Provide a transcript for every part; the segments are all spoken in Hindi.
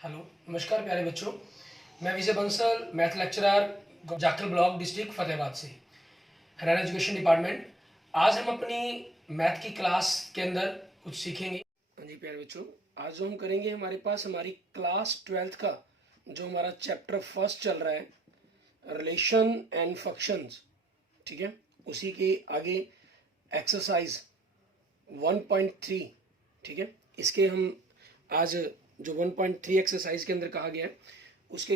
हेलो, नमस्कार प्यारे बच्चों। मैं Vijay Bansal, math lecturer, Jakhal block, district Fatehabad से, हरियाणा एजुकेशन डिपार्टमेंट। आज हम अपनी मैथ की क्लास के अंदर कुछ सीखेंगे। हाँ जी प्यारे बच्चों, आज जो हम करेंगे हमारे पास हमारी क्लास 12th का जो हमारा चैप्टर फर्स्ट चल रहा है, रिलेशन एंड फंक्शंस, ठीक है, उसी के आगे एक्सरसाइज 1.3, ठीक है, इसके हम आज जो 1.3 एक्सरसाइज के अंदर कहा गया है उसके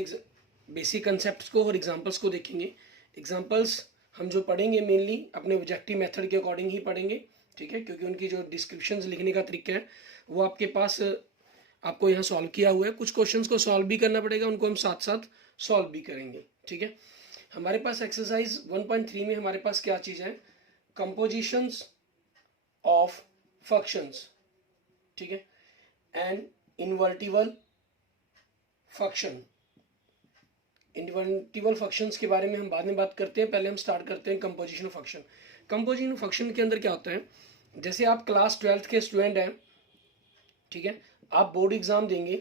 बेसिक कंसेप्ट को और एग्जांपल्स को देखेंगे। एग्जांपल्स हम जो पढ़ेंगे मेनली अपने ऑब्जेक्टिव मेथड के अकॉर्डिंग ही पढ़ेंगे, ठीक है, क्योंकि उनकी जो डिस्क्रिप्शंस लिखने का तरीका है वो आपके पास आपको यहाँ सॉल्व किया हुआ है। कुछ क्वेश्चंस को सॉल्व भी करना पड़ेगा, उनको हम साथ साथ सॉल्व भी करेंगे, ठीक है। हमारे पास एक्सरसाइज 1.3 में हमारे पास क्या चीज़ है, कंपोजिशंस ऑफ फंक्शंस, ठीक है, and invertible function. Invertible functions के बारे में हम बाद में बात करते हैं, पहले हम स्टार्ट करते हैं composition of function. Composition of function के अंदर क्या होता है, जैसे आप क्लास 12th के स्टूडेंट हैं, ठीक है, आप बोर्ड एग्जाम देंगे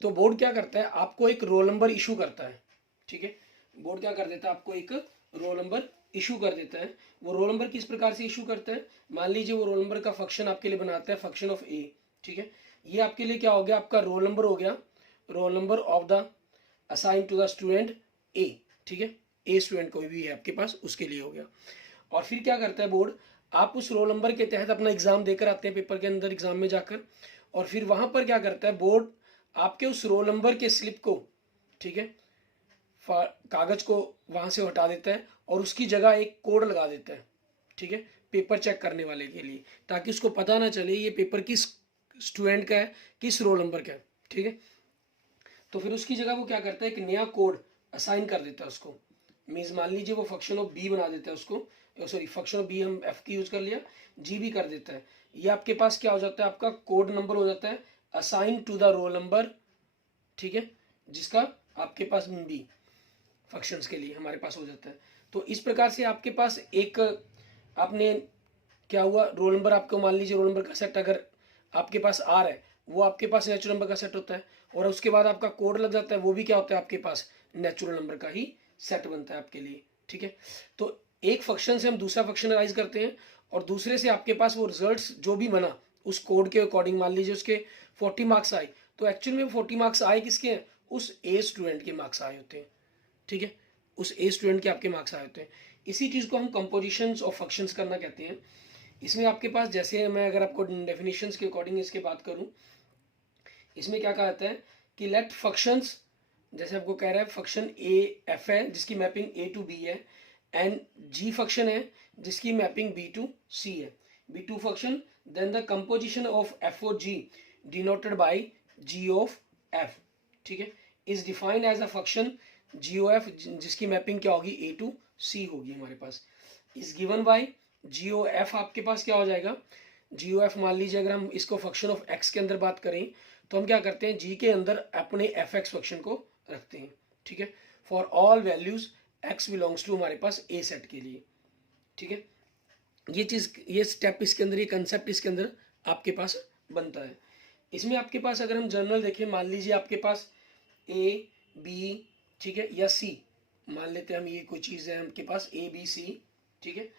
तो बोर्ड क्या करता है, आपको एक रोल नंबर इशू करता है, ठीक है। बोर्ड क्या कर देता है, आपको एक रोल नंबर इशू कर देता है। वो रोल नंबर किस प्रकार से इशू करता है, मान लीजिए वो रोल नंबर का फंक्शन आपके लिए बनाता है फंक्शन ऑफ ए, ठीक है। ये आपके लिए क्या हो गया, आपका रोल नंबर हो गया, roll number of the assign to the student A, ठीक है। ए स्टूडेंट कोई भी है आपके पास, उसके लिए हो गया। और फिर क्या करता है बोर्ड, आप उस रोल नंबर के तहत अपना एग्जाम देकर आते हैं पेपर के अंदर, एग्जाम में जाकर, और फिर वहां पर क्या करता है बोर्ड, आपके उस रोल नंबर के स्लिप को, ठीक है, कागज को वहां से हटा देता है और उसकी जगह एक कोड लगा देता है, ठीक है, पेपर चेक करने वाले के लिए, ताकि उसको पता ना चले ये पेपर किस स्टूडेंट का है, किस रोल नंबर का है, ठीक है। तो फिर उसकी जगह वो क्या करता है, एक नया कोड असाइन कर देता है उसको। मीन्स मान लीजिए वो फंक्शन ऑफ बी बना देता है उसको, सॉरी फंक्शन ऑफ बी हम एफ की यूज कर लिया, जी भी कर देता है। ये आपके पास क्या हो जाता है, आपका कोड नंबर हो जाता है assign to the role number, ठीक है, जिसका आपके पास बी फंक्शंस के लिए हमारे पास हो जाता है। तो इस प्रकार से आपके पास एक आपने क्या हुआ, रोल नंबर आपको मान लीजिए रोल नंबर का सेट अगर आपके पास आर है, वो आपके पास नेचुरल नंबर का सेट होता है, और उसके बाद आपका कोड लग जाता है, वो भी क्या होता है आपके पास नेचुरल नंबर का ही सेट बनता है आपके लिए, ठीक है। तो एक फंक्शन से हम दूसरा फंक्शन राइज करते हैं और दूसरे से आपके पास वो रिजल्ट्स जो भी बना उस कोड के अकॉर्डिंग, मान लीजिए उसके 40 मार्क्स आए, तो एक्चुअल में 40 मार्क्स आए किसके हैं, उस ए स्टूडेंट के मार्क्स आए होते हैं, ठीक है, उस ए स्टूडेंट के आपके मार्क्स आए होते हैं। इसी चीज़ को हम कंपोजिशंस ऑफ फंक्शंस करना कहते हैं। इसमें आपके पास जैसे मैं अगर आपको डेफिनेशंस के अकॉर्डिंग इसके बात करूं, इसमें क्या कहा जाता है कि लेट फंक्शंस, जैसे आपको कह रहा है फंक्शन ए एफ है जिसकी मैपिंग ए टू बी है, एंड जी फंक्शन है जिसकी मैपिंग बी टू सी है, B to function, then the composition of f o g denoted by g of f, ठीक है, is defined as a function g o f जिसकी मैपिंग क्या होगी, ए टू सी होगी हमारे पास, is given by g o f. आपके पास क्या हो जाएगा, जी ओ एफ, मान लीजिए अगर हम इसको फंक्शन ऑफ एक्स के अंदर बात करें तो हम क्या करते हैं, जी के अंदर अपने एफ एक्स फंक्शन को रखते हैं, ठीक है, for all values x belongs to हमारे पास ए सेट के लिए, ठीक है। ये चीज़, ये स्टेप इसके अंदर, ये कंसेप्ट इसके अंदर आपके पास बनता है। इसमें आपके पास अगर हम जनरल देखें, मान लीजिए आपके पास ए बी, ठीक है, या सी, मान लेते हैं हम, ये कोई चीज़ है आपके पास ए बी सी, ठीक है,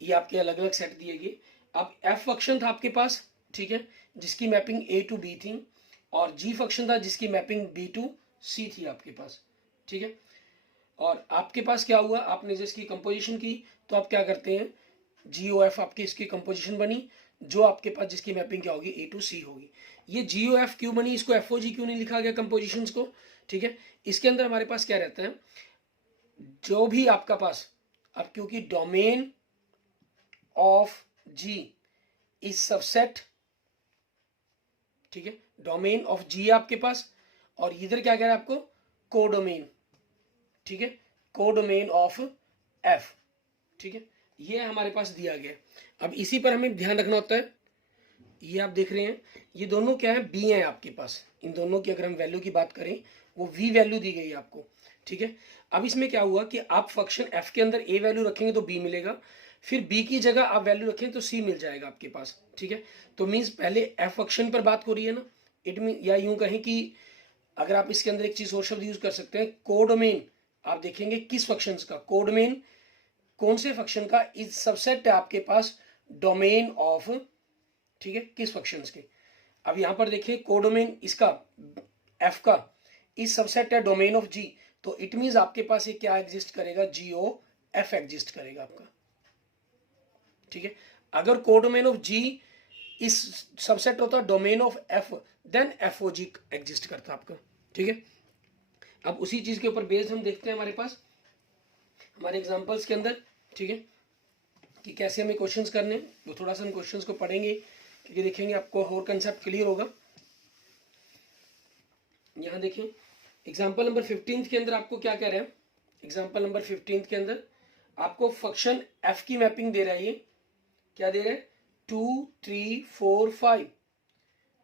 ये आपके अलग अलग सेट दिए गए। अब एफ फंक्शन था आपके पास, ठीक है, जिसकी मैपिंग ए टू बी थी, और जी फंक्शन था जिसकी मैपिंग बी टू सी थी आपके पास, ठीक है। और आपके पास क्या हुआ, आपने जिसकी कंपोजिशन की, तो आप क्या करते हैं, जी ओ एफ आपकी इसकी कंपोजिशन बनी, जो आपके पास जिसकी मैपिंग क्या होगी, ए टू सी होगी। ये जी ओ एफ क्यों बनी, इसको एफ ओ जी क्यों नहीं लिखा गया कंपोजिशंस को, ठीक है। इसके अंदर हमारे पास क्या रहता है, जो भी आपका पास, अब क्योंकि domain of g is subset, ठीक है, डोमेन ऑफ जी आपके पास, और इधर क्या कह रहा है आपको, कोडोमेन, ठीक है, कोडोमेन ऑफ एफ, ठीक है, ये हमारे पास दिया गया। अब इसी पर हमें ध्यान रखना होता है, ये आप देख रहे हैं, ये दोनों क्या है, बी है आपके पास, इन दोनों की अगर हम वैल्यू की बात करें, वो वी वैल्यू दी गई है आपको, ठीक है। अब इसमें क्या हुआ कि आप फंक्शन एफ के अंदर ए वैल्यू रखेंगे तो बी मिलेगा, फिर बी की जगह आप वैल्यू रखें तो सी मिल जाएगा आपके पास, ठीक है। तो मीन्स पहले एफ फंक्शन पर बात हो रही है ना, इट मीन, या यूं कहें कि अगर आप इसके अंदर एक चीज और शब्द यूज कर सकते हैं, कोडोमेन। आप देखेंगे किस फंक्शंस का कोडोमेन, कौन से फंक्शन का इस सबसेट है आपके पास डोमेन ऑफ, ठीक है, किस फंक्शंस के। अब यहां पर देखिए कोडोमेन इसका एफ का इस सबसेट है डोमेन ऑफ जी, तो इट मींस आपके पास ये क्या एग्जिस्ट करेगा, जीओ एफ एग्जिस्ट करेगा आपका, ठीक है। अगर codomain of ji is subset होता domain of f, then f o g exist करता आपका, ठीक है। अब उसी चीज के ऊपर बेस्ड हम देखते हैं हमारे पास हमारे एग्जांपल्स के अंदर, ठीक है, कि कैसे हमें क्वेश्चंस करने हैं। तो थोड़ा सा हम क्वेश्चंस को पढ़ेंगे क्योंकि देखेंगे आपको और कंसेप्ट क्लियर होगा। यहाँ देखें एग्जांपल नंबर 15 के अंदर आपको क्या कह रहे हैं, एग्जांपल नंबर 15 के अंदर आपको फंक्शन एफ की मैपिंग दे रहा है। ये क्या दे रहा है, 2 3 4 5,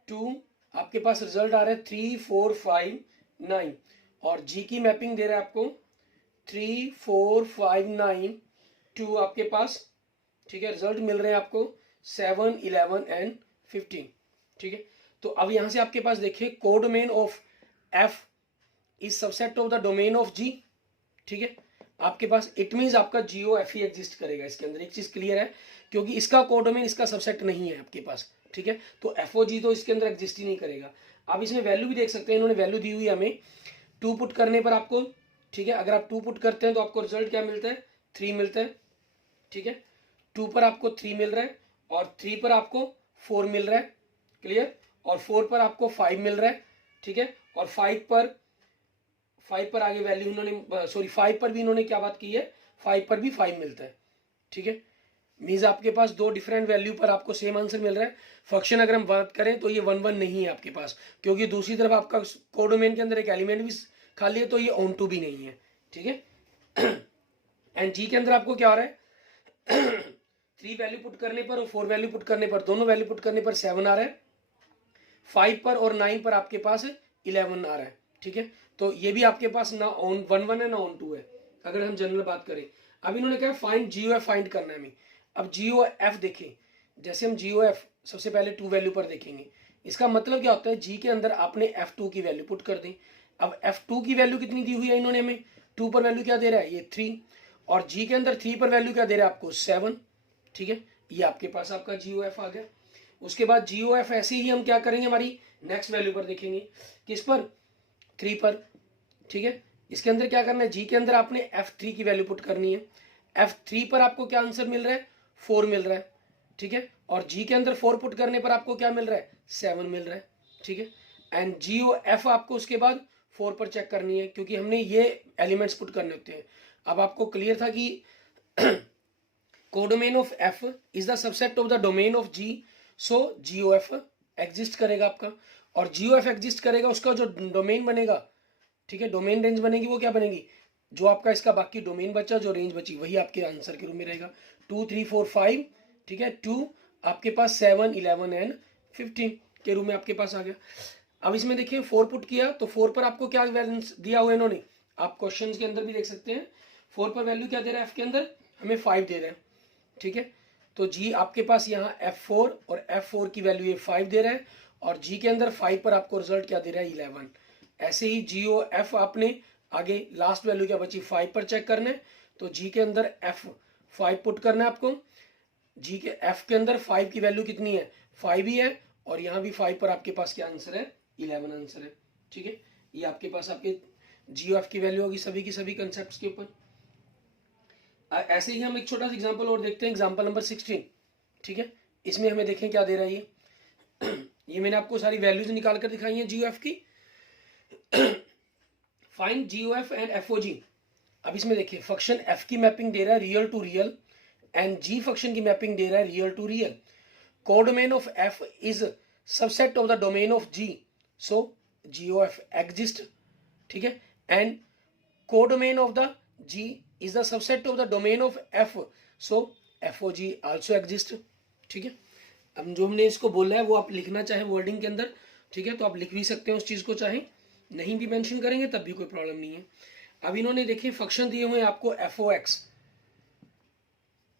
2 आपके पास रिजल्ट आ रहा है 3 4 5 9, और जी की मैपिंग दे रहा है आपको 3 4 5 9 2 आपके पास, ठीक है। रिजल्ट मिल रहे हैं आपको 7 11 एंड 15, ठीक है। तो अब यहां से आपके पास देखिए codomain of f is subset of the domain of g, ठीक है। आपके पास इट मींस आपका जीओ एफ ही एग्जिस्ट करेगा इसके अंदर। एक चीज क्लियर है, क्योंकि इसका कोडोमेन इसका सबसेट नहीं है आपके पास, ठीक है, तो एफ ओ जी तो इसके अंदर एग्जिस्ट ही नहीं करेगा। आप इसमें वैल्यू भी देख सकते हैं, इन्होंने वैल्यू दी हुई है हमें 2 पुट करने पर आपको, ठीक है। अगर आप 2 पुट करते हैं तो आपको रिजल्ट क्या मिलता है, 3 मिलता है, ठीक है। 2 पर आपको 3 मिल रहा है और 3 पर आपको 4 मिल रहा है, क्लियर, और 4 पर आपको 5 मिल रहा है, ठीक है। और 5 पर आगे वैल्यू इन्होंने, सॉरी 5 पर भी इन्होंने क्या बात की है, 5 पर भी 5 मिलता है, ठीक है। मीन्स आपके पास 2 डिफरेंट वैल्यू पर आपको सेम आंसर मिल रहा है। फंक्शन अगर हम बात करें तो ये 1 1 नहीं है आपके पास, क्योंकि दूसरी तरफ आपका कोडोमेन के अंदर एक एलिमेंट भी खाली है, तो ये ऑन टू भी नहीं है, ठीक है। एंड जी के अंदर आपको क्या हो रहा है 3 वैल्यू पुट करने पर और 4 वैल्यू पुट करने पर, दोनों वैल्यू पुट करने पर 7 आ रहा है, 5 पर और 9 पर आपके पास 11 आ रहा है, ठीक है। तो ये भी आपके पास ना ऑन 1 1 है ना ऑन 2 है, अगर हम जनरल बात करें। अब इन्होंने कहा फाइंड जीओ एफ फाइंड करना है हमें। अब जीओ एफ देखें, जैसे हम जीओ एफ सबसे पहले 2 वैल्यू पर देखेंगे, इसका मतलब क्या होता है, जी के अंदर आपने F2 की वैल्यू पुट कर दी। अब F2 की वैल्यू कितनी दी हुई है इन्होंने हमें, 2 पर वैल्यू क्या दे रहा है, ये 3, और जी के अंदर 3 पर वैल्यू क्या दे रहा है आपको, 7, ठीक है। ये आपके पास आपका जीओ एफ आ गया। उसके बाद जीओ एफ ऐसे ही हम क्या करेंगे, हमारी नेक्स्ट वैल्यू पर देखेंगे, किस पर, 3 पर, ठीक है। इसके अंदर क्या करना है, जी के अंदर आपने F3 की वैल्यू पुट करनी है। F3 पर आपको क्या आंसर मिल रहा है, 4 मिल रहा है, ठीक है। और जी के अंदर 4 पुट करने पर आपको क्या मिल रहा है, 7 मिल रहा है, ठीक है। एंड जीओ एफ आपको उसके बाद 4 पर चेक करनी है, क्योंकि हमने ये एलिमेंट्स पुट करने होते हैं। अब आपको क्लियर था कि codomain of f is the subset of the domain of g, so g o f exist करेगा आपका। और जीओ एफ एग्जिस्ट करेगा, उसका जो डोमेन बनेगा, ठीक है, डोमेन रेंज बनेगी, वो क्या बनेगी, जो आपका इसका बाकी डोमेन बचा, जो रेंज बची, वही आपके आंसर के रूप में रहेगा 2 3 4 5, ठीक है। 2 आपके पास 7 11 एंड 15 के रूप में आपके पास आ गया। अब इसमें देखिए 4 पुट किया तो 4 पर आपको क्या वैल्यू दिया हुआ है इन्होंने, आप क्वेश्चन के अंदर भी देख सकते हैं। 4 पर वैल्यू क्या दे रहा है, एफ के अंदर हमें 5 दे रहा है, ठीक है। तो जी आपके पास यहाँ F4 और F4 की वैल्यू ये 5 दे रहा है, और जी के अंदर 5 पर आपको रिजल्ट क्या दे रहा है, 11। ऐसे ही जीओ एफ आपने आगे लास्ट वैल्यू क्या बची, 5 पर चेक करना है, तो जी के अंदर F5 पुट करना है आपको। जी के एफ के अंदर 5 की वैल्यू कितनी है, 5 ही है, और यहाँ भी 5 पर आपके पास क्या आंसर है, 11 आंसर है, ठीक है। ये आपके पास आपके जीओ एफ की वैल्यू होगी सभी की सभी कंसेप्ट के ऊपर। ऐसे ही हम एक छोटा सा एग्जांपल और देखते हैं, एग्जांपल नंबर 16, ठीक है। इसमें हमें देखें क्या दे रहा है ये ये मैंने आपको सारी वैल्यूज निकाल कर दिखाई है जीओ एफ की। Find g o f and f o g. अब इसमें देखिए फंक्शन एफ की मैपिंग दे रहा है real to real, and g function की मैपिंग दे रहा है real to real. Codomain of f is subset of the domain of g, so g o f exist, ठीक है। And codomain of the g is the subset of the domain of f, so fog also exist, ठीक है। अब जो हमने इसको बोला है वो आप लिखना चाहे वर्डिंग के अंदर, ठीक है, तो आप लिख भी सकते हैं उस चीज को, चाहे नहीं भी मेंशन करेंगे तब भी कोई प्रॉब्लम नहीं है। अब इन्होंने देखिए फंक्शन दिए हुए हैं आपको fox,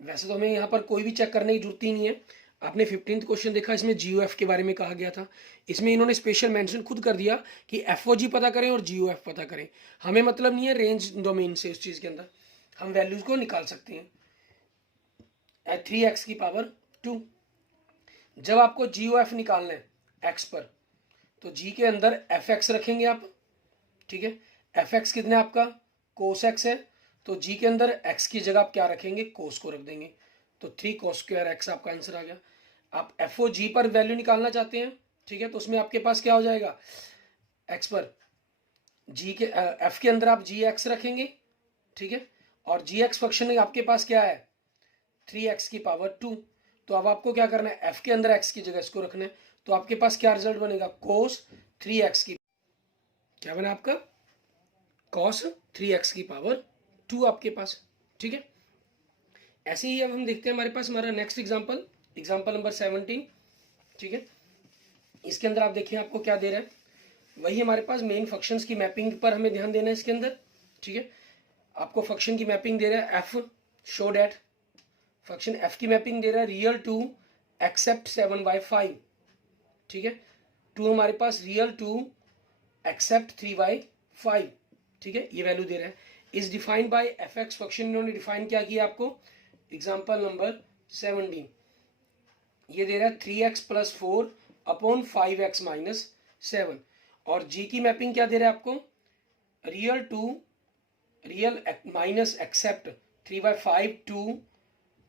वैसे तो हमें यहाँ पर कोई भी चेक करने की जरूरत ही नहीं है। आपने 15th क्वेश्चन देखा, इसमें GOF के बारे में कहा गया था। इसमें इन्होंने स्पेशल मेंशन खुद कर दिया कि FOG पता करें और GOF पता करें। हमें मतलब नहीं है रेंज डोमेन से, उस चीज़ के अंदर हम वैल्यूज को निकाल सकते हैं। 3x की पावर 2। जब आपको GOF निकालना है x पर, तो g के अंदर fx रखेंगे आप, ठीक है। fx कितना है आपका, cos x है, तो g के अंदर x की जगह आप क्या रखेंगे, cos को रख देंगे, तो 3 cos स्क्वायर x आपका आंसर आ गया। आप FOG पर वैल्यू निकालना चाहते हैं, ठीक है, तो उसमें आपके पास क्या हो जाएगा, x पर g के f के अंदर आप gx रखेंगे, ठीक है, और gx फंक्शन आपके पास क्या है, 3x की पावर 2। तो अब आपको क्या करना है, f के अंदर x की जगह इसको रखना है, तो आपके पास क्या रिजल्ट बनेगा, cos 3x की, क्या बना आपका, cos 3x की पावर 2 आपके पास, ठीक है। ऐसे ही अब हम देखते हैं हमारे पास हमारा नेक्स्ट एग्जांपल नंबर 17, ठीक है। इसके अंदर आप देखिए आपको क्या दे रहा है, वही हमारे पास मेन फंक्शंस की मैपिंग पर हमें ध्यान देना है इसके अंदर, ठीक है। आपको फंक्शन की मैपिंग दे रहा है f, show that function f की मैपिंग दे रहा है रियल टू एक्सेप्ट 7/5, ठीक है। टू हमारे पास रियल टू एक्सेप्ट 3/5, ठीक है, ये वैल्यू दे रहा है। Is defined by fx function इन्होंने डिफाइन क्या किया आपको, एग्जाम्पल नंबर 17, ये दे रहा है 3x + 4 अपॉन 5x - 7, और g की मैपिंग क्या दे रहा है आपको, real minus except 3/5 to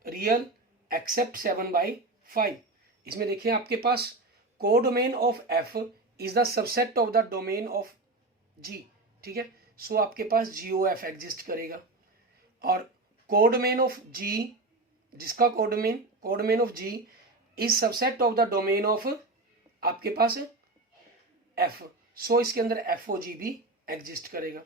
real except 7/5। इसमें देखिए आपके पास codomain of f is the subset of the domain of g, ठीक है। सो आपके पास GOF एग्जिस्ट करेगा, और कोडोमेन ऑफ g, जिसका codomain of g is subset of the domain of आपके पास f, सो इसके अंदर FOG भी एग्जिस्ट करेगा।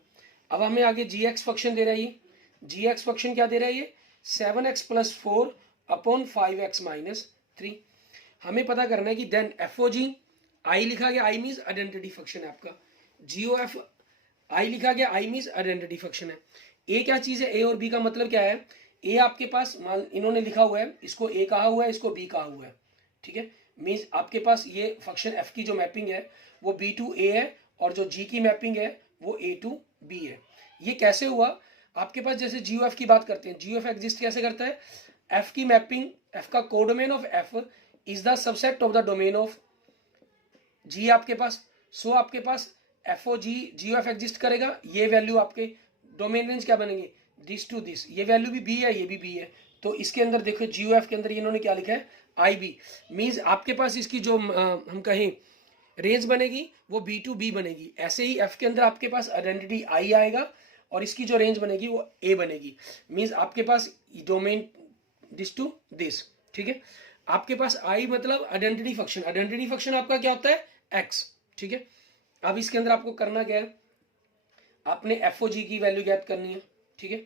अब हमें आगे GX फंक्शन दे रहा है, ये GX फंक्शन क्या दे रहा है, ये 7x + 4 अपॉन 5x - 3। हमें पता करना है कि देन FOG I लिखा गया, I मीन्स आइडेंटिटी फंक्शन है आपका, GOF I लिखा गया, I मीन्स आइडेंटिटी फंक्शन है। A क्या चीज़ है, A और B का मतलब क्या है, A आपके पास इन्होंने लिखा हुआ है, इसको A कहा हुआ है, इसको B कहा हुआ है, ठीक है। मीन्स आपके पास ये फंक्शन f की जो मैपिंग है वो B to A है, और जो g की मैपिंग है वो A to B है। ये कैसे हुआ, आपके पास जैसे GOF की बात करते हैं, GOF एग्जिस्ट कैसे करता है, f की मैपिंग, f का codomain of f is the subset of the domain of g आपके पास, सो आपके पास FOG GOF एग्जिस्ट करेगा। ये वैल्यू आपके डोमेन रेंज क्या बनेंगे, दिस टू दिस, ये वैल्यू भी B है, ये भी B है, तो इसके अंदर देखो GOF के अंदर इन्होंने क्या लिखा है, IB, मीन्स आपके पास इसकी जो हम कहें रेंज बनेगी वो B to B बनेगी। ऐसे ही f के अंदर आपके पास आइडेंटिटी I आएगा, और इसकी जो रेंज बनेगी वो A बनेगी, मीन्स आपके पास डोमेन दिस टू दिस, ठीक है। आपके पास I मतलब आइडेंटिटी फंक्शन आपका क्या होता है, x, ठीक है। अब इसके अंदर आपको करना क्या है, आपने FOG की वैल्यू ज्ञात करनी है, ठीक है।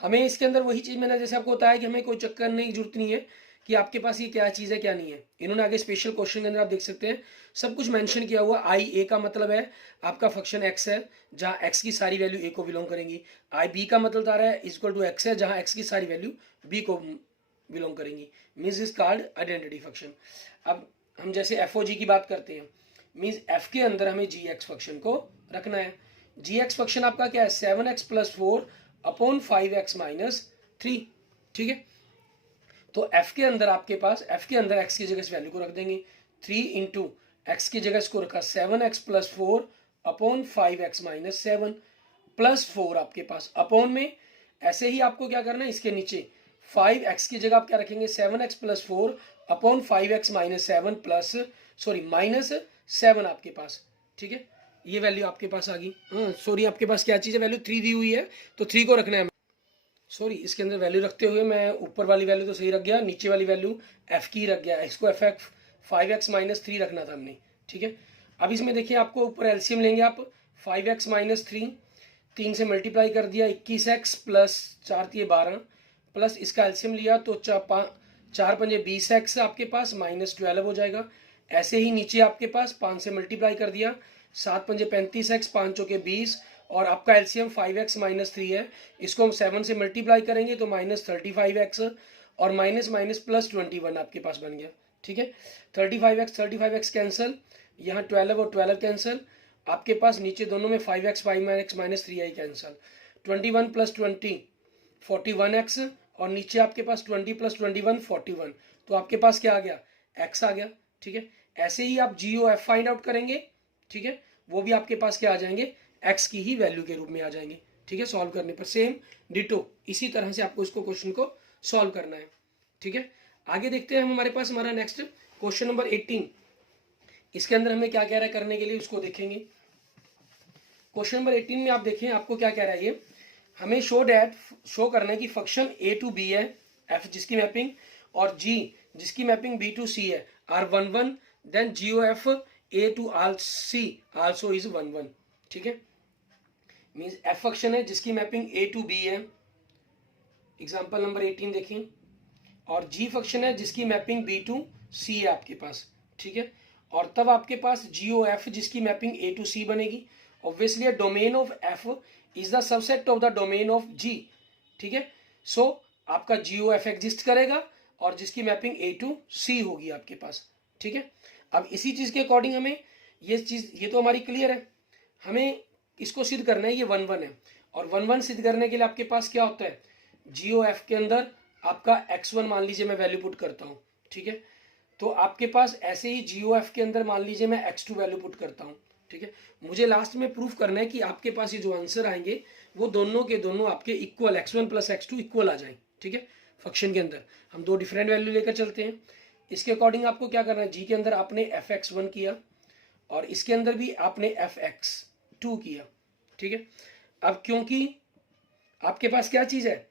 हमें इसके अंदर वही चीज़ मैंने जैसे आपको बताया कि हमें कोई चक्कर करने की जरूरत नहीं है कि आपके पास ये क्या चीज़ है क्या नहीं है। इन्होंने आगे स्पेशल क्वेश्चन के अंदर आप देख सकते हैं सब कुछ मेंशन किया हुआ। आई ए का मतलब है आपका फंक्शन एक्स है जहाँ एक्स की सारी वैल्यू ए को बिलोंग करेंगी। आई बी का मतलब आ रहा है इक्वल टू एक्स है जहाँ एक्स की सारी वैल्यू बी को बिलोंग करेंगी, means is called identity function. अब हम जैसे एफ ओ जी की बात करते हैं, मीन्स एफ के अंदर हमें जी एक्स फंक्शन को रखना है। जी एक्स फंक्शन आपका क्या है, 7x + 4 अपॉन 5x - 3, ठीक है। तो f के अंदर आपके पास f के अंदर x की जगह इस वैल्यू को रख देंगे 3 इंटू एक्स की जगह इसको रखा 7x + 4 अपॉन 5x - 7 प्लस 4 आपके पास अपॉन में। ऐसे ही आपको क्या करना है, इसके नीचे 5x की जगह आप क्या रखेंगे 7x + 4 अपॉन 5x - 7 प्लस -7 आपके पास, ठीक है। ये वैल्यू आपके पास आ गई। सॉरी आपके पास क्या चीज़ है, वैल्यू 3 दी हुई है तो 3 को रखना है। सॉरी इसके अंदर वैल्यू रखते हुए मैं ऊपर वाली वैल्यू तो सही रख गया, नीचे वाली वैल्यू f की रख गया, इसको f 5x - 3 रखना था हमने, ठीक है। अब इसमें देखिए आपको ऊपर एलसीएम लेंगे आप 5x - 3, 3 से मल्टीप्लाई कर दिया 21x प्लस 4 × 12 प्लस इसका एलसीएम लिया तो 4 × 5 = 20x आपके पास -12 हो जाएगा। ऐसे ही नीचे आपके पास 5 से मल्टीप्लाई कर दिया 7 × 5 = 35x 5 × 4 = 20 और आपका एलसीएम 5x - 3 है, इसको हम 7 से मल्टीप्लाई करेंगे तो -35x और माइनस प्लस 21 आपके पास बन गया। ठीक है। 35x कैंसिल, यहाँ 12 और 12 कैंसिल, आपके पास नीचे दोनों में 5x minus 3i cancel, 21 + 20 41x, और नीचे आपके पास 20 + 21 41, तो आपके पास क्या आ गया, x आ गया। ठीक है, ऐसे ही आप GOF फाइंड आउट करेंगे। ठीक है, वो भी आपके पास क्या आ जाएंगे, x की ही वैल्यू के रूप में आ जाएंगे। ठीक है, सॉल्व करने पर सेम डिटो इसी तरह से आपको इसको क्वेश्चन को सॉल्व करना है। ठीक है, आगे देखते हैं हम, हमारे पास हमारा नेक्स्ट क्वेश्चन नंबर 18, इसके अंदर हमें क्या कह रहा है करने के लिए, उसको देखेंगे। क्वेश्चन नंबर 18 में आप देखें, आपको क्या कह रहा है, ये हमें शो करना है कि फंक्शन A to B है, F जिसकी मैपिंग, और G जिसकी मैपिंग B to C है, R 1 1, then GOF A to C also is 1 1। ठीक है, मीन्स F फंक्शन है जिसकी मैपिंग A to B है, एग्जाम्पल नंबर 18 देखें, और G फंक्शन है जिसकी मैपिंग B to C है आपके पास। ठीक है, और तब आपके पास GOF जिसकी मैपिंग A to C बनेगी। Obviously domain of F is the subset of the domain of G। ठीक है, सो आपका GOF एग्जिस्ट करेगा और जिसकी मैपिंग A to C होगी आपके पास। ठीक है, अब इसी चीज के अकॉर्डिंग हमें ये तो हमारी क्लियर है, हमें इसको सिद्ध करना है, ये 1 1 है, और 1 1 सिद्ध करने के लिए आपके पास क्या होता है, GOF के अंदर आपका x1 मान लीजिए मैं वैल्यू पुट करता हूँ। ठीक है, तो आपके पास ऐसे ही GOF के अंदर मान लीजिए मैं x2 वैल्यू पुट करता हूँ। ठीक है, मुझे लास्ट में प्रूफ करना है कि आपके पास ये जो आंसर आएंगे वो दोनों के दोनों आपके इक्वल, x1 + x2 इक्वल आ जाए। ठीक है, फंक्शन के अंदर हम दो डिफरेंट वैल्यू लेकर चलते हैं। इसके अकॉर्डिंग आपको क्या करना है, G के अंदर आपने fx1 किया और इसके अंदर भी आपने fx2 किया। ठीक है, अब क्योंकि आपके पास क्या चीज है,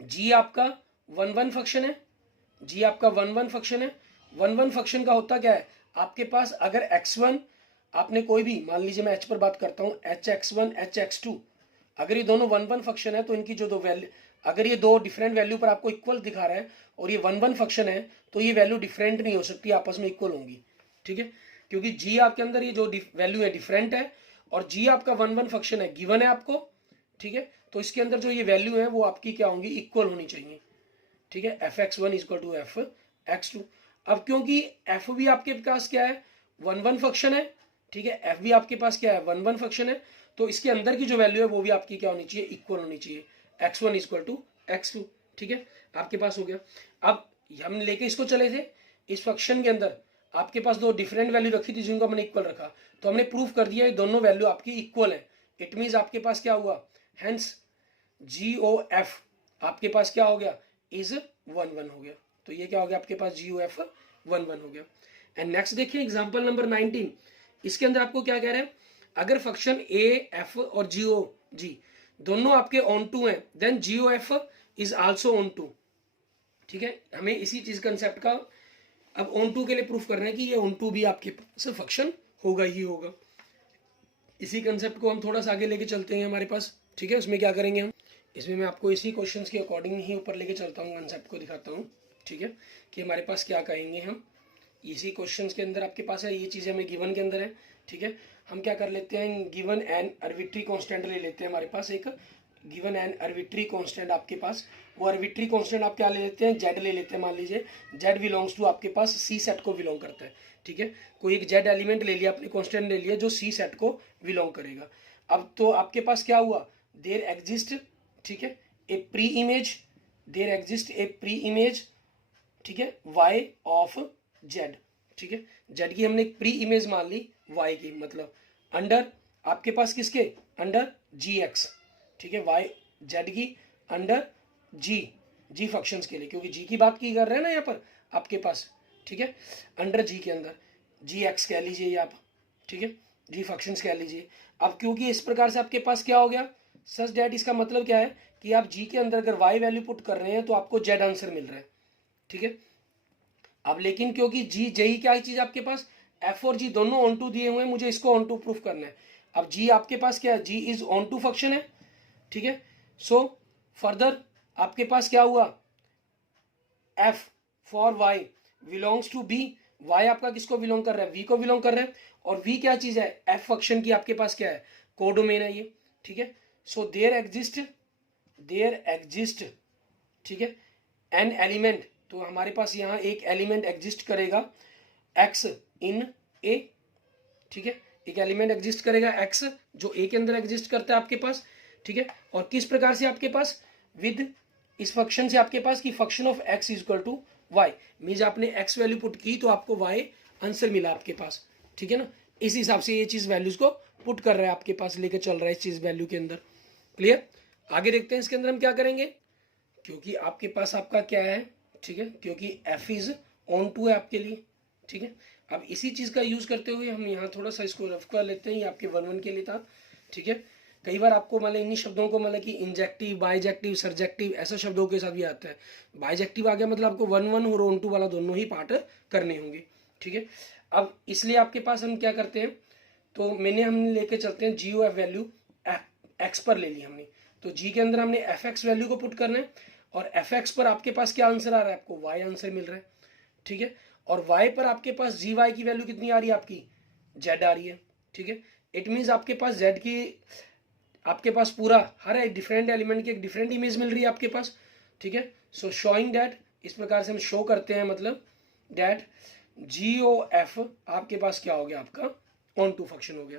G आपका 1 1 फंक्शन है, G आपका 1 1 फंक्शन है। 1 1 फंक्शन का होता क्या है, आपके पास अगर x1 आपने कोई भी, मान लीजिए मैं h पर बात करता हूँ, hx1 hx2, अगर ये दोनों 1 1 फंक्शन है तो इनकी जो दो वैल्यू, अगर ये दो डिफरेंट वैल्यू पर आपको इक्वल दिखा रहा है और ये 1 1 फंक्शन है तो ये वैल्यू डिफरेंट नहीं हो सकती, आपस में इक्वल होंगी। ठीक है, क्योंकि G आपके अंदर ये जो वैल्यू है डिफरेंट है और G आपका 1 1 फंक्शन है, गिवन है आपको। ठीक है, तो इसके अंदर जो ये वैल्यू है वो आपकी क्या होंगी, इक्वल होनी चाहिए। ठीक है, fx1 = fx2। अब क्योंकि f भी आपके पास क्या है, 1 1 फंक्शन है। ठीक है, f भी आपके पास क्या है, 1 1 फंक्शन है, तो इसके अंदर की जो वैल्यू है वो भी आपकी क्या होनी चाहिए, इक्वल होनी चाहिए, x1 = x2। ठीक है, आपके पास हो गया। अब हम लेके इसको चले थे, इस फंक्शन के अंदर आपके पास दो डिफरेंट वैल्यू रखी थी जिनको हमने इक्वल रखा, तो हमने प्रूफ कर दिया ये दोनों वैल्यू आपकी इक्वल है। इट मीन्स आपके पास क्या हुआ, हेंस GOF आपके पास क्या हो गया, इज 1 1 हो गया। तो ये क्या हो गया, आपके पास GOF 1 1 हो गया। एंड नेक्स्ट देखिए एग्जांपल नंबर 19, इसके अंदर आपको क्या कह रहे हैं, अगर फंक्शन A F और GOG दोनों आपके ऑन टू हैं, then GOF is also onto. ठीक है, हमें इसी चीज कंसेप्ट का अब ऑन टू के लिए प्रूफ करना है कि ये ऑन टू भी आपके पास फंक्शन होगा ही होगा। इसी कंसेप्ट को हम थोड़ा सा आगे लेके चलते हैं हमारे पास। ठीक है, उसमें क्या करेंगे हम, इसमें मैं आपको इसी क्वेश्चंस के अकॉर्डिंग ही ऊपर लेके चलता हूँ, कंसेप्ट को दिखाता हूँ। ठीक है, कि हमारे पास क्या कहेंगे हम, इसी क्वेश्चंस के अंदर आपके पास है, ये चीज़ें हमें गिवन के अंदर है। ठीक है, हम क्या कर लेते हैं, गिवन एन आर्बिट्री कांस्टेंट ले लेते हैं, हमारे पास एक गिवन एन आर्बिट्री कांस्टेंट आपके पास, वो आर्बिट्री कांस्टेंट आप क्या ले लेते हैं, जेड ले लेते हैं। मान लीजिए जेड बिलोंग्स टू आपके पास सी सेट को बिलोंग करता है। ठीक है, कोई एक जेड एलिमेंट ले लिया आपने, कांस्टेंट ले लिया जो सी सेट को बिलोंग करेगा। अब तो आपके पास क्या हुआ, देयर एग्जिस्ट, ठीक है, a pre image, there exist a pre image, ठीक है, y ऑफ z। ठीक है, z की हमने एक प्री इमेज मान ली y की, मतलब अंडर आपके पास किसके, अंडर gx। ठीक है, y z की अंडर g फंक्शंस के लिए, क्योंकि g की बात की कर रहे हैं ना यहाँ पर आपके पास। ठीक है, अंडर g के अंदर gx कह लीजिए आप। ठीक है, g फंक्शंस कह लीजिए। अब क्योंकि इस प्रकार से आपके पास क्या हो गया, सच डैट, इसका मतलब क्या है कि आप g के अंदर अगर y वैल्यू पुट कर रहे हैं तो आपको z आंसर मिल रहा है। ठीक है, अब लेकिन क्योंकि जी जेई क्या चीज आपके पास, एफ और जी दोनों ऑन टू दिए हुए हैं, मुझे इसको ऑन टू प्रूफ करना है। अब जी आपके पास क्या है, g is onto function है। ठीक है, सो फर्दर आपके पास क्या हुआ, f for y belongs to b, y आपका किसको बिलोंग कर रहा है, वी को बिलोंग कर रहा है, और वी क्या चीज है, एफ फंक्शन की आपके पास क्या है, कोडोमेन है ये। ठीक है, सो देयर एग्जिस्ट, ठीक है, एन एलिमेंट तो हमारे पास यहाँ एक एलिमेंट एग्जिस्ट करेगा x इन a, ठीक है, एक एलिमेंट एग्जिस्ट करेगा x जो a के अंदर एग्जिस्ट करता है आपके पास, ठीक है। और किस प्रकार से आपके पास, विद इस फंक्शन से आपके पास कि function of x is equal to y, means आपने x वैल्यू पुट की तो आपको y आंसर मिला आपके पास, ठीक है ना। इस हिसाब से ये चीज वैल्यूज को पुट कर रहा है आपके पास, लेके चल रहा है इस चीज वैल्यू के अंदर। क्लियर। आगे देखते हैं इसके अंदर हम क्या करेंगे, क्योंकि आपके पास आपका क्या है, ठीक है, क्योंकि f इज ऑन टू है आपके लिए, ठीक है। अब इसी चीज का यूज करते हुए हम यहाँ थोड़ा सा इसको रफ कर लेते हैं, ये आपके 1-1 के लिए था, ठीक है। कई बार आपको मतलब इन्हीं शब्दों को मतलब कि इंजेक्टिव, बाइजेक्टिव, सरजेक्टिव ऐसा शब्दों के साथ भी आता है। बाइजेक्टिव आ गया मतलब आपको 1-1 और ऑन टू वाला दोनों ही पार्ट करने होंगे, ठीक है। अब इसलिए आपके पास हम क्या करते हैं, तो हम लेके चलते हैं जी ओ एफ वैल्यू एक्स पर ले ली हमने, तो जी के अंदर हमने एफ एक्स वैल्यू को पुट करना है, और एफ एक्स पर आपके पास क्या आंसर आ रहा है, आपको वाई आंसर मिल रहा है, ठीक है। और वाई पर आपके पास जी वाई की वैल्यू कितनी आ रही है, आपकी जेड आ रही है, ठीक है। इट मीन्स आपके पास जेड की, आपके पास पूरा हर एक डिफरेंट एलिमेंट की एक डिफरेंट इमेज मिल रही है आपके पास, ठीक है। सो शोइंग दैट, इस प्रकार से हम शो करते हैं, मतलब दैट जी ओ एफ आपके पास क्या हो गया, आपका ऑन टू फंक्शन हो गया,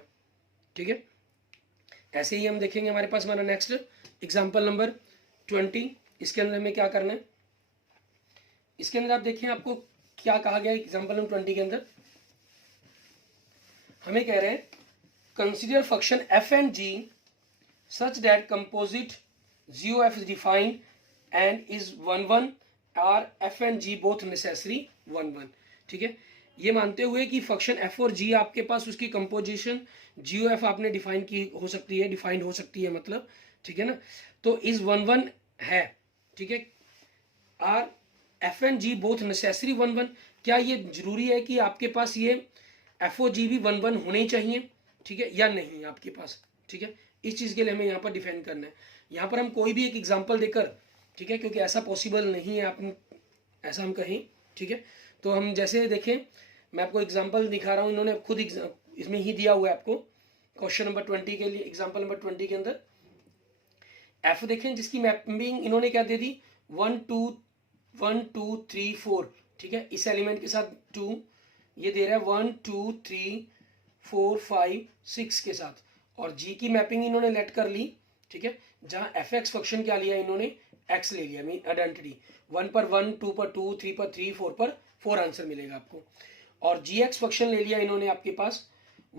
ठीक है। ऐसे ही हम देखेंगे हमारे पास हमारा नेक्स्ट एग्जांपल नंबर 20। इसके अंदर हमें क्या करना है, इसके अंदर आप देखें आपको क्या कहा गया एग्जांपल नंबर 20 के अंदर, हमें कह रहे हैं consider function f and g such that composite GOF is defined and is 1-1 are f and g both necessary 1-1, ठीक है। ये मानते हुए कि फंक्शन f और g आपके पास उसकी कंपोजिशन GOF आपने डिफाइन की हो सकती है, डिफाइंड हो सकती है मतलब, ठीक है ना। तो इज 1-1 है, ठीक है। Are f and g both necessary 1-1, क्या ये जरूरी है कि आपके पास ये एफ और जी भी 1-1 होने चाहिए, ठीक है, या नहीं आपके पास, ठीक है। इस चीज के लिए हमें यहाँ पर डिफाइन करना है। यहाँ पर हम कोई भी एक एग्जांपल देकर, ठीक है, क्योंकि ऐसा पॉसिबल नहीं है आप ऐसा हम कहें, ठीक है। तो हम जैसे देखें, मैं आपको एग्जांपल दिखा रहा हूँ, इन्होंने खुद इसमें ही दिया हुआ है आपको क्वेश्चन नंबर 20 के लिए, एग्जाम्पल नंबर 20 के अंदर एफ देखें जिसकी मैपिंग इन्होंने क्या दे दी, 1 2 3 4, ठीक है। इस एलिमेंट के साथ 2 ये दे रहा है 1 2 3 4 5 6 के साथ, और जी की मैपिंग इन्होंने लेट कर ली, ठीक है। जहां एफ एक्स फंक्शन क्या लिया इन्होंने, एक्स ले लिया, मीन आइडेंटिटी, 1 पर 1, 2 पर 2, 3 पर 3, 4 पर 4 आंसर मिलेगा आपको। और जी एक्स फंक्शन ले लिया इन्होंने आपके पास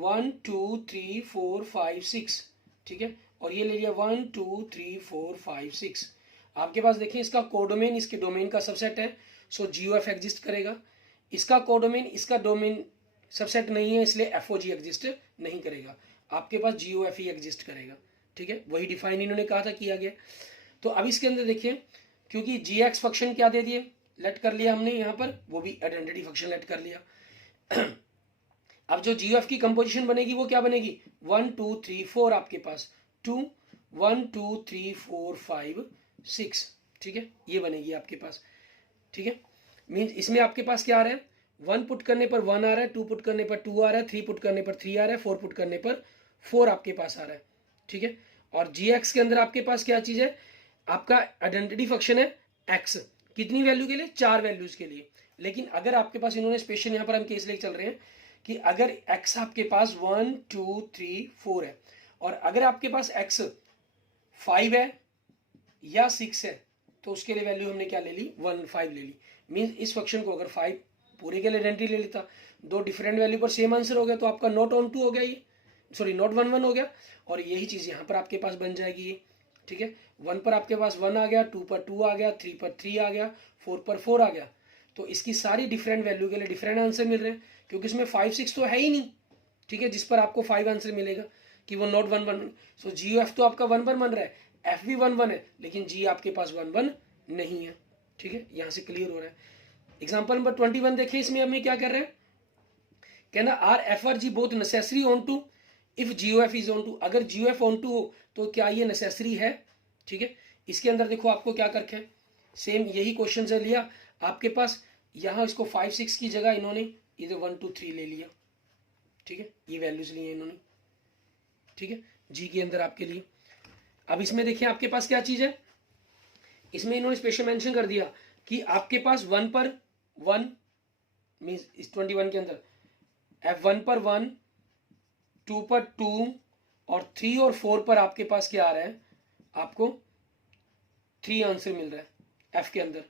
1 2 3 4 5 6, ठीक है। और ये ले लिया 1 2 3 4 5 6। आपके पास देखिए इसका कोडोमेन इसके डोमेन का सबसेट है, सो जी ओ एफ एग्जिस्ट करेगा। इसका कोडोमेन इसका डोमेन सबसेट नहीं है, इसलिए एफ ओ जी एग्जिस्ट नहीं करेगा, आपके पास जी ओ एफ ही एग्जिस्ट करेगा, ठीक है। वही डिफाइन इन्होंने कहा था किया गया। तो अब इसके अंदर देखिए, क्योंकि जी एक्स फंक्शन क्या दे दिए, लेट कर लिया हमने यहाँ पर, वो भी आइडेंटिटी फंक्शन लेट कर लिया। अब जो जी ओ एफ की कंपोजिशन बनेगी वो क्या बनेगी, 1 2 3 4 आपके पास 2 1 2 3 4 5 6, ठीक है, ये बनेगी आपके पास, ठीक है। मीन्स इसमें आपके पास क्या आ रहा है, 1 पुट करने पर 1 आ रहा है, 2 पुट करने पर 2 आ रहा है, 3 पुट करने पर 3 आ रहा है, 4 पुट करने पर 4 आपके पास आ रहा है, ठीक है। और जी एक्स के अंदर आपके पास क्या चीज है, आपका आइडेंटिटी फंक्शन है एक्स, कितनी वैल्यू के लिए, 4 वैल्यूज के लिए। लेकिन अगर आपके पास इन्होंने स्पेशल यहाँ पर हम केस लेके चल रहे हैं कि अगर एक्स आपके पास 1 2 3 4 है, और अगर आपके पास एक्स 5 है या 6 है, तो उसके लिए वैल्यू हमने क्या ले ली, 1 5 ले ली। मीन्स इस फंक्शन को अगर 5 पूरे के लिए आइडेंटिटी ले लेता, दो डिफरेंट वैल्यू पर सेम आंसर हो गया, तो आपका नॉट ऑन टू हो गया, ये सॉरी नॉट 1-1 हो गया। और यही चीज यहाँ पर आपके पास बन जाएगी ये, ठीक है। 1 पर आपके पास 1 आ गया, 2 पर 2 आ गया, 3 पर 3 आ गया, 4 पर 4 आ गया। तो इसकी सारी डिफरेंट वैल्यू के लिए डिफरेंट आंसर मिल रहे हैं, क्योंकि इसमें 5 6 तो है ही नहीं, ठीक है, जिस पर आपको 5 आंसर मिलेगा कि वो नॉट 1-1। सो जी एफ तो आपका 1 1 बन रहा है, एफ भी 1 1 है, लेकिन जी आपके पास 1 1 नहीं है, ठीक है। यहाँ से क्लियर हो रहा है। एग्जाम्पल नंबर 21 देखिए, इसमें हमें क्या कर रहे हैं, कहना are f or g both necessary onto if g o f is onto, अगर g o f onto हो तो क्या ये नेसेसरी है, ठीक है। इसके अंदर देखो आपको क्या करके है, सेम यही क्वेश्चन से लिया आपके पास, यहाँ इसको 5 6 की जगह इन्होंने इधर 1 2 3 ले लिया, ठीक है, ये वैल्यूज लिए इन्होंने, ठीक है, जी के अंदर आपके लिए। अब इसमें देखिए आपके पास क्या चीज है, इसमें इन्होंने स्पेशल मेंशन कर दिया कि आपके पास 1 पर 1 मीन्स इस 21 के अंदर F1 पर 1, 2 पर 2 और 3 और 4 पर आपके पास क्या आ रहा है, आपको 3 आंसर मिल रहा है F के अंदर।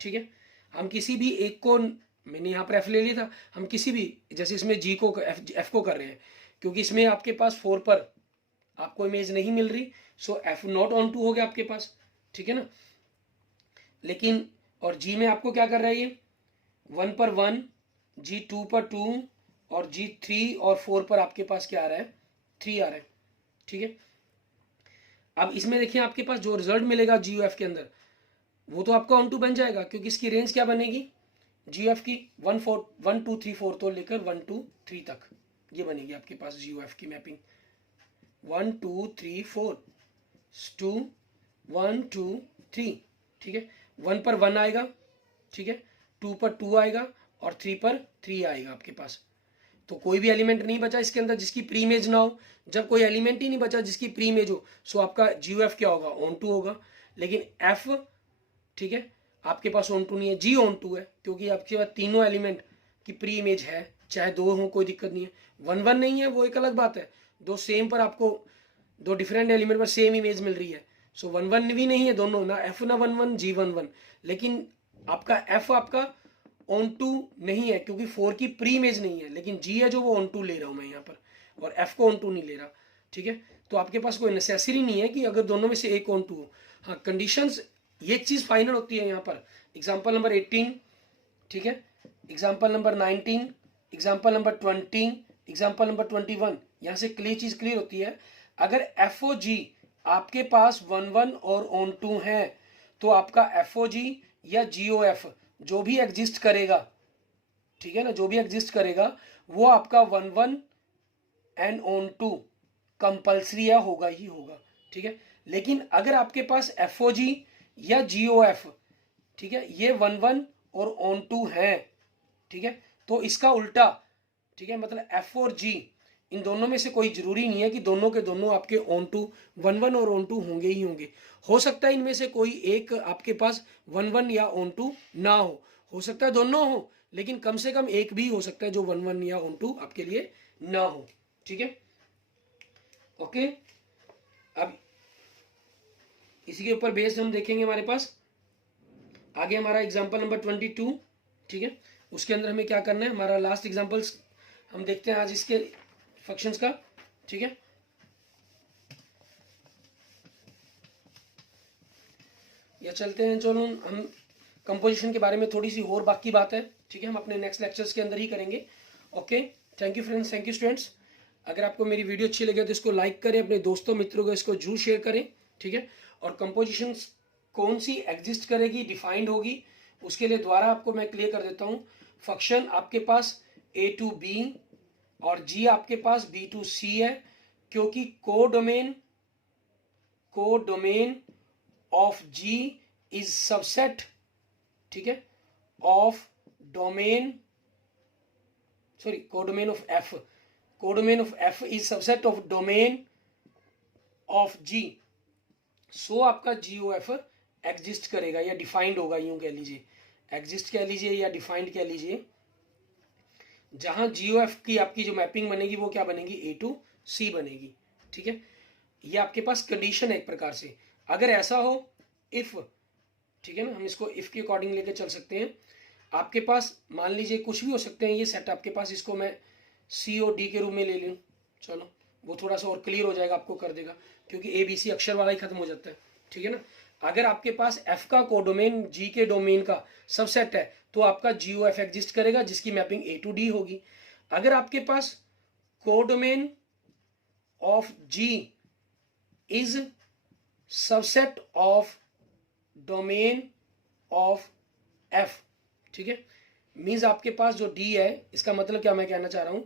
ठीक है, हम किसी भी एक को, मैंने यहाँ पर F ले लिया था, हम किसी भी, जैसे इसमें G को F को कर रहे हैं, क्योंकि इसमें आपके पास 4 पर आपको इमेज नहीं मिल रही, सो F नॉट ऑन टू हो गया आपके पास। ठीक है ना, लेकिन और G में आपको क्या कर रहा है, ये 1 पर 1, G 2 पर 2 और G 3 और 4 पर आपके पास क्या आ रहा है, 3 आ रहा है। ठीक है, अब इसमें देखिए आपके पास जो रिजल्ट मिलेगा GOF के अंदर, वो तो आपका ऑन टू बन जाएगा, क्योंकि इसकी रेंज क्या बनेगी GOF की 1 2 3 4 तो लेकर 1 2 3 तक, ये बनेगी आपके पास GOF की मैपिंग 1 2 3 4 2 1 2 3। ठीक है, 1 पर 1 आएगा, ठीक है, 2 पर 2 आएगा और 3 पर 3 आएगा आपके पास। तो कोई भी एलिमेंट नहीं बचा इसके अंदर जिसकी प्री इमेज ना हो। जब कोई एलिमेंट ही नहीं बचा जिसकी प्री इमेज हो, सो आपका GOF क्या होगा, ऑन टू होगा। लेकिन F, ठीक है, आपके पास ऑन टू नहीं है, G ऑन टू है, क्योंकि आपके पास तीनों एलिमेंट की प्री इमेज है, चाहे 2 हो कोई दिक्कत नहीं है। 1 1 नहीं है वो एक अलग बात है, दो सेम पर आपको, दो डिफरेंट एलिमेंट पर सेम इमेज मिल रही है, सो 1 1 भी नहीं है दोनों, ना F ना 1 1 G 1 1। लेकिन आपका F आपका ऑन टू नहीं है, क्योंकि 4 की प्री इमेज नहीं है, लेकिन G है जो वो ऑन टू ले रहा हूं मैं यहाँ पर, और F को ऑन टू नहीं ले रहा। ठीक है, तो आपके पास कोई नेसेसरी नहीं है कि अगर दोनों में से एक ऑन टू हो। हाँ, कंडीशंस, ये एक चीज फाइनल होती है यहाँ पर। एग्जाम्पल नंबर 18, ठीक है, example number 19, example number 20, example number 21, यहाँ से चीज क्लियर होती है। अगर FOG आपके पास 1 1 और ऑन टू है, तो आपका FOG या GOF जो भी एग्जिस्ट करेगा, ठीक है ना, जो भी एग्जिस्ट करेगा वो आपका 1 1 एंड ऑन टू कंपल्सरी या होगा ही होगा। ठीक है, लेकिन अगर आपके पास FOG या GOF, ठीक है, ये 1 1 और ऑन टू है, ठीक है, तो इसका उल्टा, ठीक है, मतलब F और G इन दोनों में से कोई जरूरी नहीं है कि दोनों के दोनों आपके ऑन टू 1 1 और ऑन टू होंगे ही होंगे। हो सकता है इनमें से कोई एक आपके पास 1 1 या ऑन टू ना हो सकता है दोनों हो, लेकिन कम से कम एक भी हो सकता है जो 1 1 या ऑन टू आपके लिए ना हो। ठीक है, ओके। अब इसी के ऊपर बेस्ड हम देखेंगे हमारे पास आगे हमारा एग्जाम्पल नंबर 22, ठीक है, उसके अंदर हमें क्या करना है, हमारा लास्ट एग्जाम्पल्स हम देखते हैं आज इसके फंक्शंस का। ठीक है, या चलते हैं, चलो हम कंपोजिशन के बारे में थोड़ी सी और बाकी बात है, ठीक है, हम अपने नेक्स्ट लेक्चर्स के अंदर ही करेंगे। Okay, thank you friends, thank you students. अगर आपको मेरी वीडियो अच्छी लगे तो इसको लाइक करें, अपने दोस्तों मित्रों को इसको जरूर शेयर करें। ठीक है, और कंपोजिशन कौन सी एग्जिस्ट करेगी, डिफाइंड होगी, उसके लिए द्वारा आपको मैं क्लियर कर देता हूं। फंक्शन आपके पास A to B और G आपके पास B to C है, क्योंकि codomain of G is subset, ठीक है, of domain, sorry, codomain of F, codomain of F is subset of domain of G, सो आपका GOF एग्जिस्ट करेगा या डिफाइंड होगा, यूं कह लीजिए, एग्जिस्ट कह लीजिए या डिफाइंड कह लीजिए। जहां GOF की आपकी जो मैपिंग बनेगी वो क्या बनेगी, A to C बनेगी। ठीक है, ये आपके पास कंडीशन है एक प्रकार से। अगर ऐसा हो, इफ, ठीक है ना, हम इसको इफ के अकॉर्डिंग लेके चल सकते हैं। आपके पास मान लीजिए कुछ भी हो सकते हैं ये सेट आपके पास, इसको मैं C और D के रूप में ले लूँ, चलो वो थोड़ा सा और क्लियर हो जाएगा, आपको कर देगा, क्योंकि ABC अक्षर वाला ही खत्म हो जाता है। ठीक है ना, अगर आपके पास F का कोडोमेन G के डोमेन का सबसेट है तो आपका GOF एग्जिस्ट करेगा, जिसकी मैपिंग A to D होगी। अगर आपके पास codomain of G is subset of domain of F, ठीक है, मीन्स आपके पास जो D है, इसका मतलब क्या मैं कहना चाह रहा हूं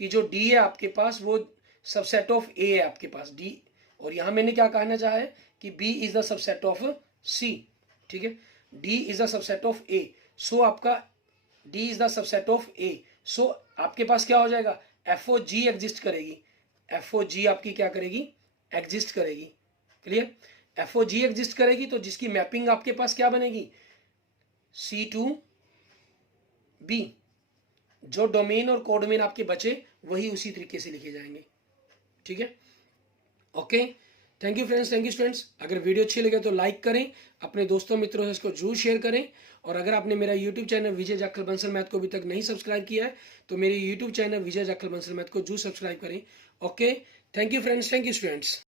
कि जो D है आपके पास वो सबसेट ऑफ A है आपके पास D, और यहां मैंने क्या कहना चाहा है कि B is the subset of C। ठीक है, D is the subset of A, सो आपका D is the subset of A, सो आपके पास क्या हो जाएगा, FOG एग्जिस्ट करेगी, FOG आपकी क्या करेगी, एग्जिस्ट करेगी। क्लियर, FOG एग्जिस्ट करेगी तो जिसकी मैपिंग आपके पास क्या बनेगी, C2B, जो डोमेन और कोडोमेन आपके बचे वही उसी तरीके से लिखे जाएंगे। ठीक है, okay, thank you friends, thank you students. अगर वीडियो अच्छी लगे तो लाइक करें, अपने दोस्तों मित्रों से इसको जरूर शेयर करें, और अगर आपने मेरा यूट्यूब चैनल विजय जाखल बंसल मैथ को अभी तक नहीं सब्सक्राइब किया है तो मेरे यूट्यूब चैनल विजय जाखल बंसल मैथ को जरूर सब्सक्राइब करें। Okay, thank you friends, thank you students.